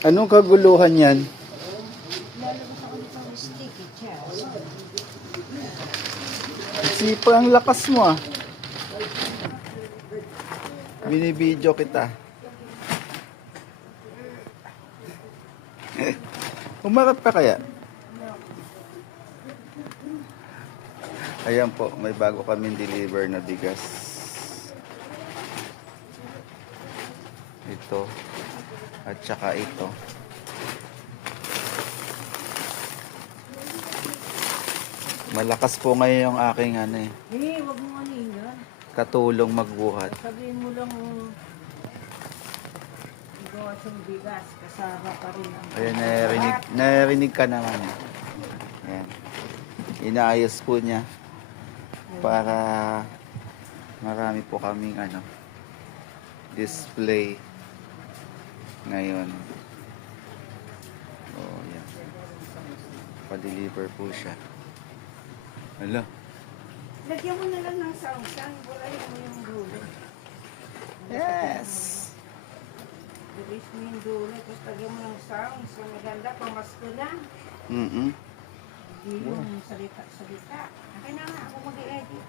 Anong kaguluhan yan? Lalabas ako nitong sticky chest. Sipa, ang lakas mo ah. Binibidyo kita. Umarap ka kaya? Ayan po, may bago kaming deliver na bigas. Ito. At saka ito. Malakas po ngayon yung aking Wag mo kanina. katulong magbuhat. Sabihin mo lang gawa siyang bigas. Kasama pa rin ang... Ayan, narinig ka naman. Ayan. Inaayos po niya para marami po kaming display ngayon. Oh, yan. Pa-deliver po siya. Hala. Lagyan mo na lang ng sausan. Burahin mo yung dulo. Yes. Bilis mo yung dulo. Tapos lagyan mo ng sound. So maganda. Pamasko na. Mm-mm. Hindi yung salita-salita. Akin na nga. Ako mag-i-edit.